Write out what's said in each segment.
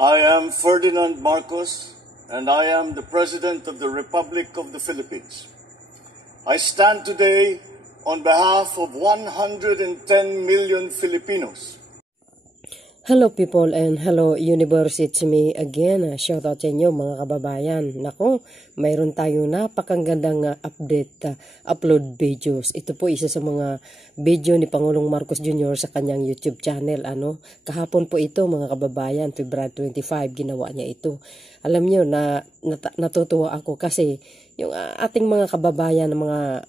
I am Ferdinand Marcos, and I am the President of the Republic of the Philippines. I stand today on behalf of 110 million Filipinos. Hello people and hello universe, it's me again. Shout out sa inyo mga kababayan. Nako, mayroon tayong napakagandang update, upload videos. Ito po isa sa mga video ni Pangulong Marcos Jr. sa kanyang YouTube channel. Kahapon po ito mga kababayan, February 25, ginawa niya ito. Alam niyo na natutuwa ako kasi yung ating mga kababayan, mga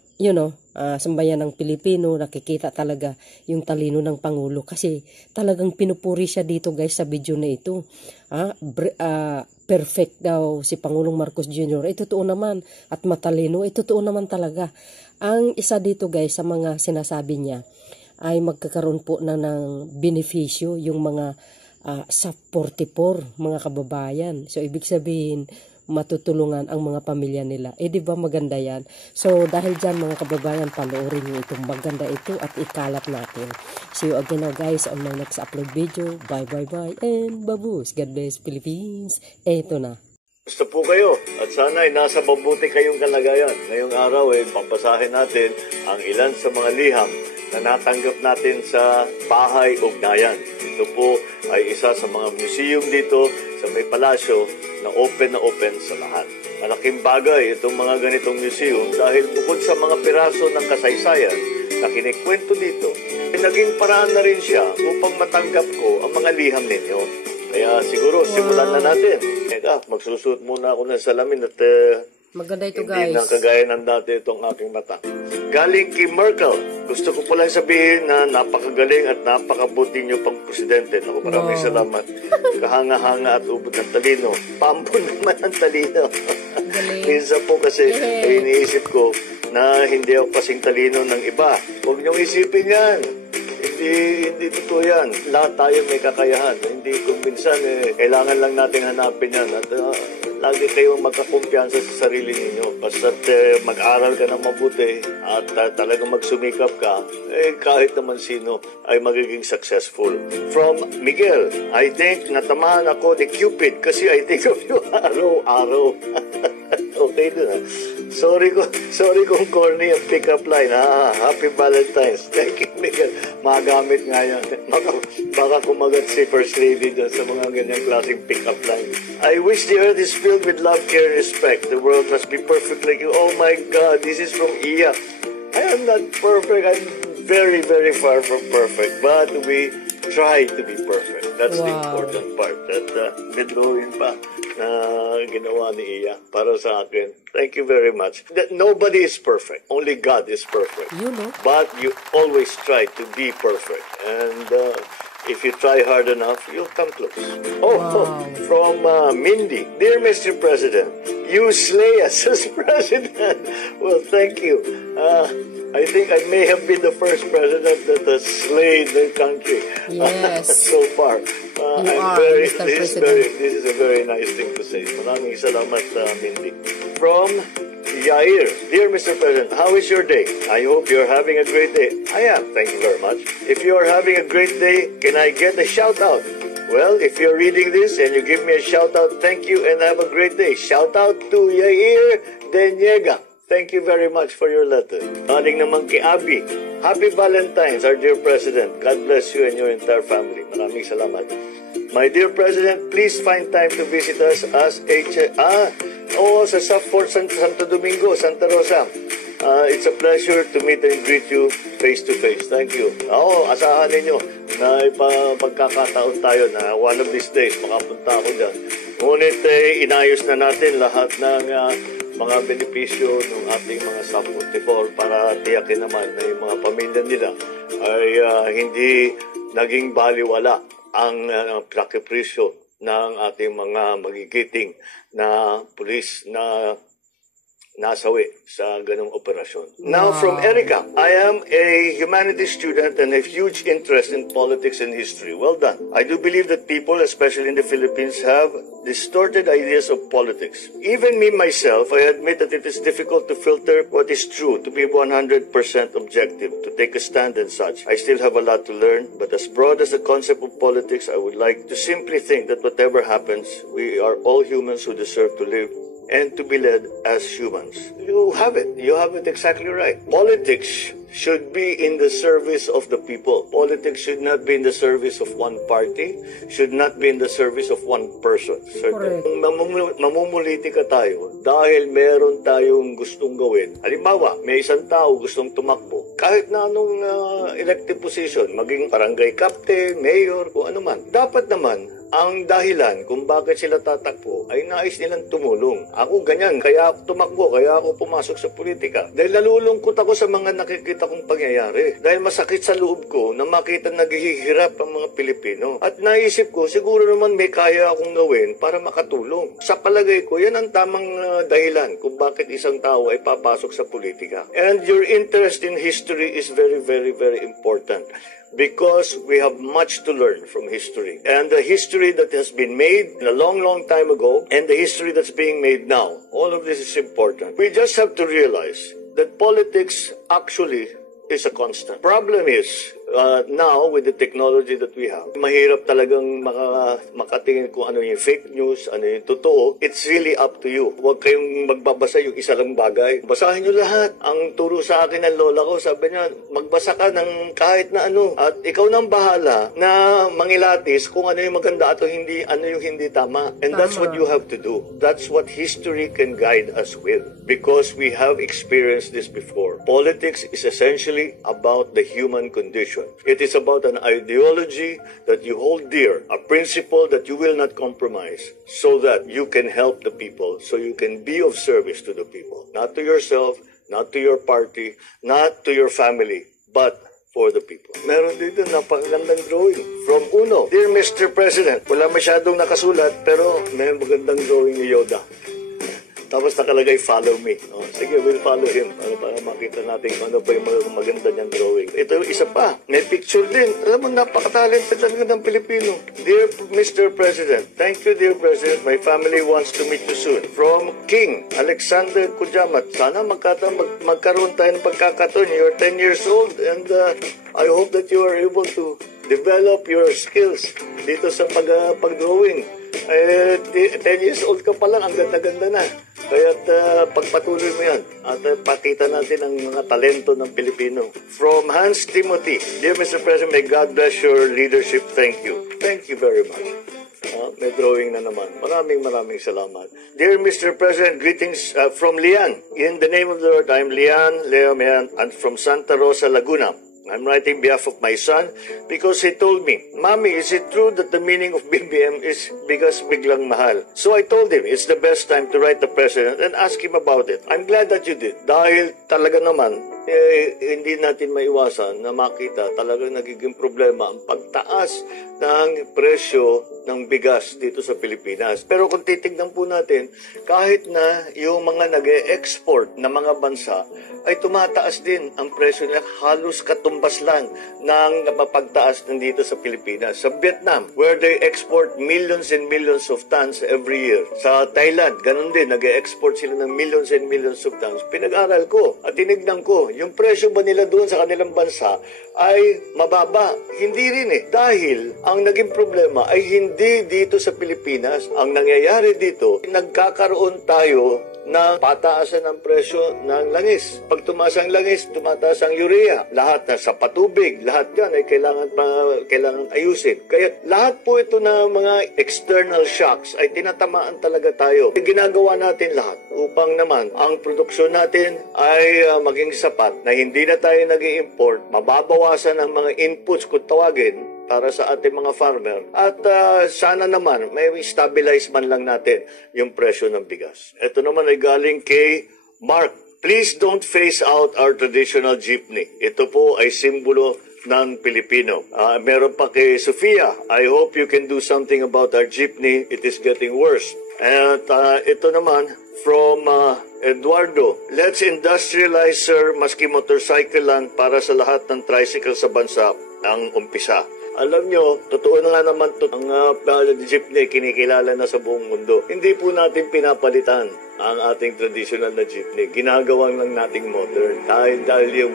sambayan ng Pilipino, nakikita talaga yung talino ng Pangulo kasi talagang pinupuri siya dito guys sa video na ito. Perfect daw si Pangulong Marcos Jr. Totoo naman, at matalino, totoo naman talaga. Ang isa dito guys sa mga sinasabi niya ay magkakaroon po ng benepisyo yung mga SAP 44 mga kababayan. So ibig sabihin matutulungan ang mga pamilya nila. Di ba maganda yan? So, dahil dyan mga kababayan, panoorin nyo itong maganda ito at ikalat natin. See you again now guys on my next upload video. Bye and babus. God bless Philippines. Ito na. Gusto po kayo at sana ay nasa mabuti kayong kalagayan. Ngayong araw papasahin natin ang ilan sa mga liham na natanggap natin sa Bahay Ugnayan. Ito po ay isa sa mga museum dito sa may palasyo na open sa lahat. Malaking bagay itong mga ganitong museum dahil bukod sa mga piraso ng kasaysayan na kinikwento dito, naging paraan na rin siya upang matanggap ko ang mga liham ninyo. Kaya siguro simulan na natin. Magsusuot muna ako ng salamin at maganda ito guys. Hindi na kagaya ng dati itong aking mata. Galing kay Merkel. Gusto ko pala sabihin na napakagaling at napakabuti niyo pang presidente. Naku, maraming salamat. Kahanga-hanga at ubod ng talino. Pampo naman ang talino. Minsan po kasi iniisip ko na hindi ako kasing talino ng iba. Huwag niyong isipin yan. Hindi totoo yan. Lahat tayo may kakayahan. Hindi kung minsan kailangan lang natin hanapin yan. At lagi kayong magkakumpiyansa sa sarili ninyo. Basta't mag-aral ka ng mabuti at talagang magsumikap ka, kahit naman sino ay magiging successful. From Miguel, I think natamaan ako ni Cupid kasi I think of you araw-araw. Okay din Sorry kung corny ang pick-up line. Happy Valentine's. Thank you, Miguel. Magamit nga yan. Baka kumagat si First Lady dyan sa mga ganyang klaseng pick-up line. I wish the earth is filled with love, care, and respect. The world must be perfect like you. Oh my God, this is from Iya. I am not perfect. I'm very, very far from perfect. But we try to be perfect. That's the important part. At may drawing pa na ginawa ni Iya para sa akin. Thank you very much. Nobody is perfect. Only God is perfect. But you always try to be perfect. And if you try hard enough, you'll come close. From Mindy. Dear Mr. President, you slay us as president. Well, thank you. I think I may have been the first president that has slayed the country so far. This is a very nice thing to say. Maraming salamat, Mindy. From Yair. Dear Mr. President, how is your day? I hope you're having a great day. I am. Thank you very much. If you are having a great day, can I get a shout out? Well, if you're reading this and you give me a shout out, thank you and have a great day. Shout out to Yair Deniega. Thank you very much for your letter. Aling naman kay Abby. Happy Valentine's, our dear President. God bless you and your entire family. Maraming salamat. My dear President, please find time to visit us as sa Fort Santo Domingo, Santa Rosa. It's a pleasure to meet and greet you face to face. Thank you. Asahan ninyo na pagkakataon tayo na one of these days makapunta ako dyan. Ngunit inayos na natin lahat ng mga benepisyo ng ating mga SAP 44 para tiyakin naman na yung mga pamilya nila ay hindi naging baliwala ang sakripisyo ng ating mga magigiting na pulis na nasawi sa ganong operasyon. Now, from Erica, I am a humanities student and a huge interest in politics and history. Well done. I do believe that people, especially in the Philippines, have distorted ideas of politics. Even me myself, I admit that it is difficult to filter what is true, to be 100% objective, to take a stand and such. I still have a lot to learn, but as broad as the concept of politics, I would like to simply think that whatever happens, we are all humans who deserve to live and to be led as humans. You have it. You have it exactly right. Politics should be in the service of the people. Politics should not be in the service of one party, should not be in the service of one person. Certain, mamumulitika tayo dahil meron tayong gustong gawin. Halimbawa, may isang tao gustong tumakbo. Kahit na anong elective position, maging barangay captain, mayor, kung ano man. Dapat naman, ang dahilan kung bakit sila tatakbo ay nais nilang tumulong. Ako ganyan, kaya ako tumakbo, kaya ako pumasok sa politika. Dahil nalulungkot ako sa mga nakikita kong pangyayari. Dahil masakit sa loob ko na makita naghihirap ang mga Pilipino. At naisip ko, siguro naman may kaya akong gawin para makatulong. Sa palagay ko, yan ang tamang dahilan kung bakit isang tao ay papasok sa politika. And your interest in history is very, very, very important. Because we have much to learn from history. And the history that has been made a long, long time ago, and the history that's being made now, all of this is important. We just have to realize that politics actually is a constant. Problem is, now with the technology that we have, mahirap talagang makatingin kung ano yung fake news, ano yung totoo. It's really up to you. Huwag kayong magbabasa yung isa lang bagay. Basahin nyo lahat. Ang turo sa akin ng lola ko, sabi niya, magbasa ka ng kahit na ano. At ikaw nang bahala na mangilatis kung ano yung maganda at hindi, ano yung hindi tama. And that's what you have to do. That's what history can guide us with. Because we have experienced this before. Politics is essentially about the human condition. It is about an ideology that you hold dear, a principle that you will not compromise, so that you can help the people, so you can be of service to the people. Not to yourself, not to your party, not to your family, but for the people. Meron dito napakagandang drawing from Uno. Dear Mr. President, wala masyadong nakasulat, pero may magandang drawing ni Yoda. Tapos nakalagay, follow me. Oh, sige, we'll follow him para makita natin kung ano ba yung maganda niyang drawing. Ito yung isa pa. May picture din. Alam mo, napaka-talented talaga ng Pilipino. Dear Mr. President, thank you, dear President. My family wants to meet you soon. From King Alexander Kujamat. Sana magkaroon tayo ng pagkakataon. You're 10 years old and I hope that you are able to develop your skills dito sa pag-drawing. 10 years old ka pa lang, ang ganda-ganda na. Kaya pagpatuloy mo yan at pakita natin ang mga talento ng Pilipino. From Hans Timothy, dear Mr. President, may God bless your leadership. Thank you. Thank you very much. May drawing na naman. Maraming salamat. Dear Mr. President, greetings from Lian. In the name of the Lord, I'm Lian Leomean and from Santa Rosa, Laguna. I'm writing on behalf of my son because he told me, Mommy, is it true that the meaning of BBM is because biglang mahal? So I told him it's the best time to write the president and ask him about it. I'm glad that you did. Dahil talaga naman, hindi natin maiwasan na makita talagang nagiging problema ang pagtaas ng presyo ng bigas dito sa Pilipinas. Pero kung titignan po natin, kahit na yung mga nag-e-export na mga bansa, ay tumataas din ang presyo nila, halos katumbas lang ng napapagtaas nandito sa Pilipinas. Sa Vietnam, where they export millions and millions of tons every year. Sa Thailand, ganun din, nag-export sila ng millions and millions of tons. Pinag-aral ko at tinignan ko, yung presyo ba nila doon sa kanilang bansa ay mababa? Hindi rin eh. Dahil ang naging problema ay hindi dito sa Pilipinas. Ang nangyayari dito, nagkakaroon tayo ng pataasan ng presyo ng langis. Pag tumaas ang langis, tumataas ang urea. Lahat na sa patubig, lahat yan ay kailangan ayusin. Kaya lahat po ito na mga external shocks ay tinatamaan talaga tayo. Ginagawa natin lahat upang naman ang produksyon natin ay maging sapat na hindi na tayo nag-i-import, mababawasan ang mga inputs kung tawagin para sa ating mga farmer at sana naman may stabilize man lang natin yung presyo ng bigas. Ito naman ay galing kay Mark. Please don't phase out our traditional jeepney. Ito po ay simbolo ng Pilipino. Meron pa kay Sofia. I hope you can do something about our jeepney. It is getting worse. At ito naman, from Eduardo, let's industrialize, sir, maski motorcycle lang para sa lahat ng tricycle sa bansa ang umpisa. Alam nyo, totoo na nga naman to, ang jeepney kinikilala na sa buong mundo. Hindi po natin pinapalitan ang ating traditional na jeepney. Ginagawang lang nating modern. Dahil yung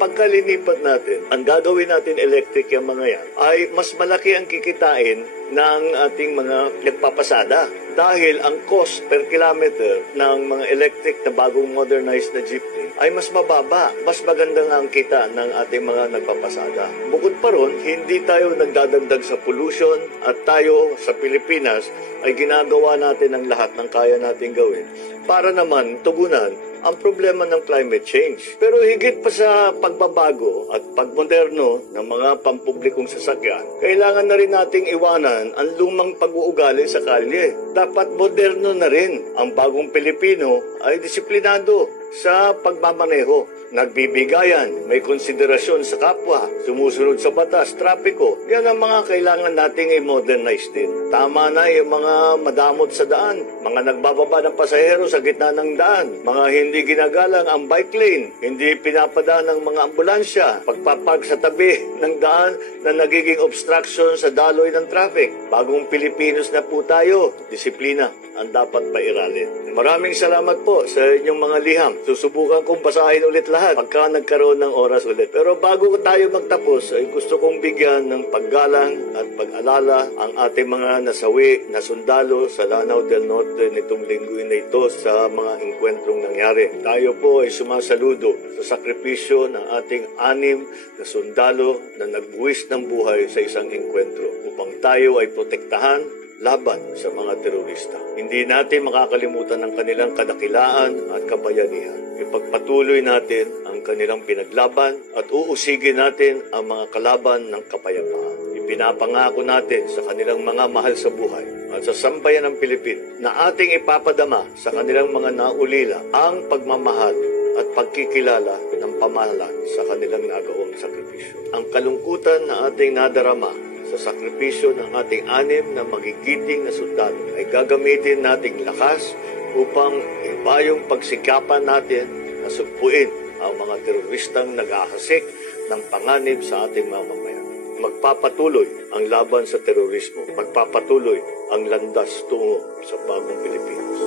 pagkalinipat natin, ang gagawin natin electric yung mga yan, ay mas malaki ang kikitain ng ating mga nagpapasada. Dahil ang cost per kilometer ng mga electric na bagong modernized na jeepney ay mas mababa. Mas maganda nga ang kita ng ating mga nagpapasada. Bukod pa ron, hindi tayo nagdadagdag sa pollution at tayo sa Pilipinas ay ginagawa natin ang lahat ng kaya natin gawin para naman tugunan ang problema ng climate change. Pero higit pa sa pagbabago at pagmoderno ng mga pampublikong sasakyan, kailangan na rin nating iwanan ang lumang pag-uugali sa kalye. Dapat moderno na rin. Ang bagong Pilipino ay disiplinado sa pagmamaneho. Nagbibigayan, may konsiderasyon sa kapwa, sumusunod sa batas, trapiko. Yan ang mga kailangan nating i-modernize din. Tama na yung mga madamot sa daan, mga nagbababa ng pasahero sa gitna ng daan, mga hindi ginagalang ang bike lane, hindi pinapadaan ng mga ambulansya, pagpapag sa tabi ng daan na nagiging obstruction sa daloy ng traffic. Bagong Pilipinos na po tayo, disiplina ang dapat pairalin. Maraming salamat po sa inyong mga liham. Susubukan kong basahin ulit lahat pagka nagkaroon ng oras ulit. Pero bago tayo magtapos, ay gusto kong bigyan ng paggalang at pag-alala ang ating mga nasawi na sundalo sa Lanao del Norte nitong linggo na ito sa mga engkwentrong nangyari. Tayo po ay sumasaludo sa sakripisyo ng ating 6 na sundalo na nagbuwis ng buhay sa isang engkwentro upang tayo ay protektahan laban sa mga terorista. Hindi natin makakalimutan ang kanilang kadakilaan at kabayanihan. Ipagpatuloy natin ang kanilang pinaglaban at uusigin natin ang mga kalaban ng kapayapaan. Ipinapangako natin sa kanilang mga mahal sa buhay at sa sambayan ng Pilipinas na ating ipapadama sa kanilang mga naulila ang pagmamahal at pagkikilala ng pamahalaan sa kanilang nagawang sakripisyo. Ang kalungkutan na ating nadarama sa sakripisyo ng ating 6 na magigiting na sundalo ay gagamitin nating lakas upang ibayong pagsikapan natin na sugpuin ang mga teroristang nag-ahasik ng panganib sa ating mamamayan. Magpapatuloy ang laban sa terorismo. Magpapatuloy ang landas tungo sa bagong Pilipinas.